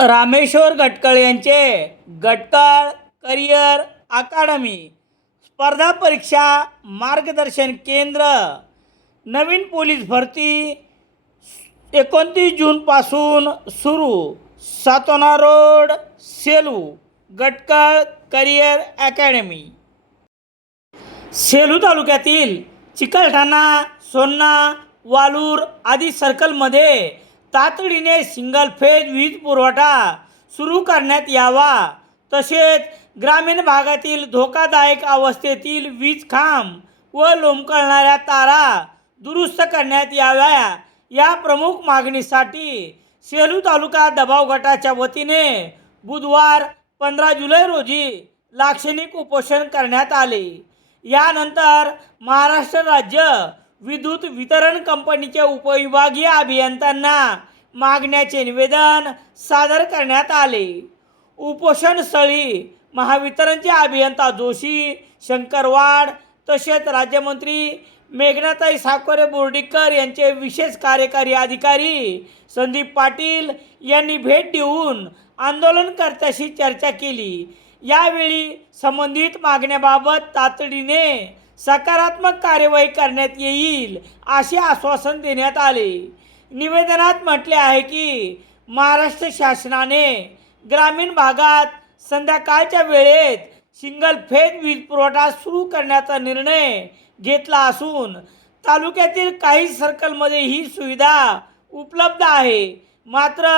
रामेश्वर गटकळ यांचे गटकळ करिअर अकादमी स्पर्धा परीक्षा मार्गदर्शन केंद्र नवीन पोलीस भरती 29 जूनपासून सुरू. Satona road, Selu. Gatkal career academy. Selu तालुक्यातील चिकलठाणा, सोन्ना, वालूर आदी सर्कलमध्ये तातडीने सिंगल फेज वीज पुरवठा सुरू करण्यात यावा. तसेच ग्रामीण भागातील धोकादायक अवस्थेतील वीज खांब व लोंबकळणाऱ्या तारा दुरुस्त करण्यात याव्या या प्रमुख मागणीसाठी सेलू तालुका दबाव गटाच्या वतीने बुधवार 15 जुलै रोजी लाक्षणिक उपोषण करण्यात आले. यानंतर महाराष्ट्र राज्य विद्युत वितरण कंपनीचे उपविभागीय अभियंत्यांना मागण्याचे निवेदन सादर करण्यात आले. उपोषणस्थळी महावितरणचे अभियंता जोशी, शंकरवाड तसेच राज्यमंत्री मेघनाताई साकोरे बोर्डीकर यांचे विशेष कार्यकारी अधिकारी संदीप पाटील यांनी भेट देऊन आंदोलनकर्त्यांशी चर्चा केली. यावेळी संबंधित मागण्याबाबत तातडीने सकारात्मक कार्यवाही करण्यात येईल असे आश्वासन देण्यात आले. निवेदनात म्हटले आहे की महाराष्ट्र शासनाने ग्रामीण भागात संध्याकाळच्या वेळेत सिंगल फेज वीज पुरवठा सुरू करण्याचा निर्णय घेतला असून तालुक्यातील काही सर्कलमध्ये ही सुविधा उपलब्ध आहे. मात्र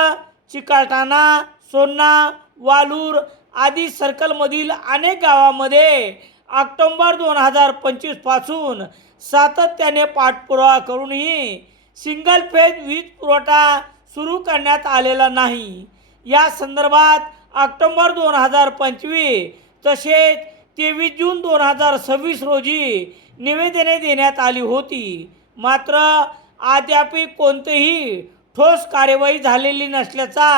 चिकलठाणा, सोन्ना, वालूर आदी सर्कलमधील अनेक गावामध्ये ऑक्टोबर 2025 पासून सातत्याने पाठपुरावा करूनही सिंगल फेज वीज पुरवठा सुरू करण्यात आलेला नाही. या संदर्भात ऑक्टोबर 2025 तसेच 23 जून 2026 रोजी निवेदने देण्यात आली होती. मात्र अद्याप कोणतीही ठोस कार्यवाही झालेली नसल्याचा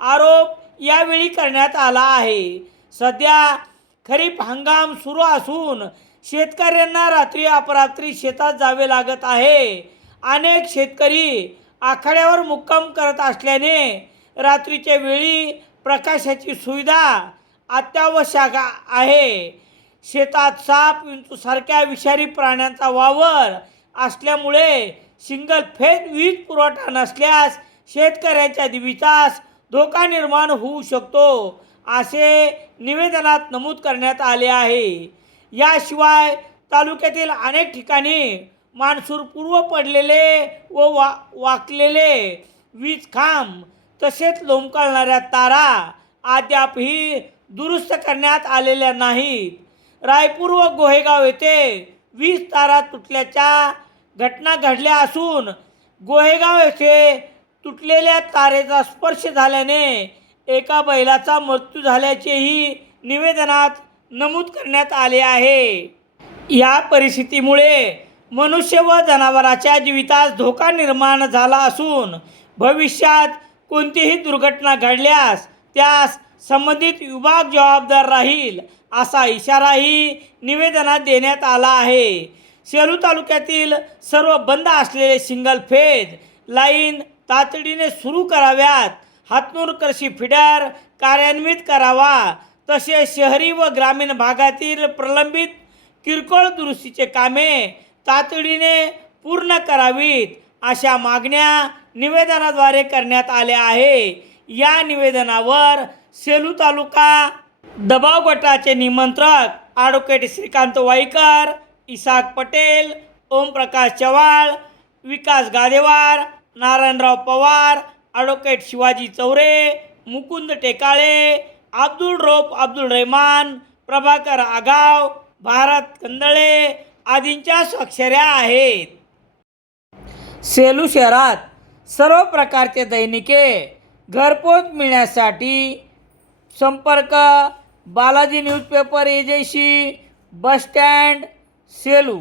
आरोप यावेळी करण्यात आला आहे. सध्या खरीप हंगाम सुरू असून शेतकऱ्यांना रात्री अपरात्री शेतात जावे लागत आहे. अनेक शेतकरी आखाड्यावर मुक्काम करत असल्याने रात्रीच्या वेळी प्रकाशाची सुविधा अत्यावश्यक आहे. शेतात साप, विंचूसारख्या विषारी प्राण्यांचा वावर असल्यामुळे सिंगल फेज वीज पुरवठा नसल्यास शेतकऱ्यांच्या जीवितास धोका निर्माण होऊ शकतो असे निवेदनात नमूद करण्यात आले आहे. याशिवाय तालुक्यातील अनेक ठिकाणी मान्सूनपूर्व पडलेले व वाकलेले वीज खांब तसेच लोंबकळणाऱ्या तारा अद्यापही दुरुस्त करण्यात आलेल्या नाहीत. रायपूर व गोहेगाव येथे वीज तारा तुटल्याच्या घटना घडल्या असून गोहेगाव येथे तुटलेल्या तारेचा स्पर्श झाल्याने एका बैलाचा मृत्यू झाल्याचेही निवेदनात नमूद करण्यात आले आहे. या परिस्थितीमुळे मनुष्य व जनावरांच्या जीवितास धोका निर्माण झाला असून भविष्यात कोणतीही दुर्घटना घडल्यास त्यास संबंधित विभाग जबाबदार राहील असा इशाराही निवेदनात देण्यात आला आहे. सेलू तालुक्यातील सर्व बंद असलेले सिंगल फेज लाईन तातडीने सुरू कराव्यात. हातनूर कृषी फीडर कार्यान्वित करावा. तसेच शहरी व ग्रामीण भागातील प्रलंबित किरकोळ दुरुस्तीचे कामे तातडीने पूर्ण करावीत अशा मागण्या निवेदनाद्वारे करण्यात आल्या आहे. या निवेदनावर सेलू तालुका दबाव गटाचे निमंत्रक ॲडव्होकेट श्रीकांत वाईकर, इसाक पटेल, ओमप्रकाश चव्हाण, विकास गादेवार, नारायणराव पवार, ॲडव्होकेट शिवाजी चौरे, मुकुंद टेकाळे, अब्दुल रौफ अब्दुल रहमान, प्रभाकर आगाव, भारत कंदळे आदींच्या स्वाक्षऱ्या आहेत. सेलू शहरात सर्व प्रकारचे दैनिके घरपोच मिळण्यासाठी संपर्क Balaji newspaper agency, bus stand, Selu.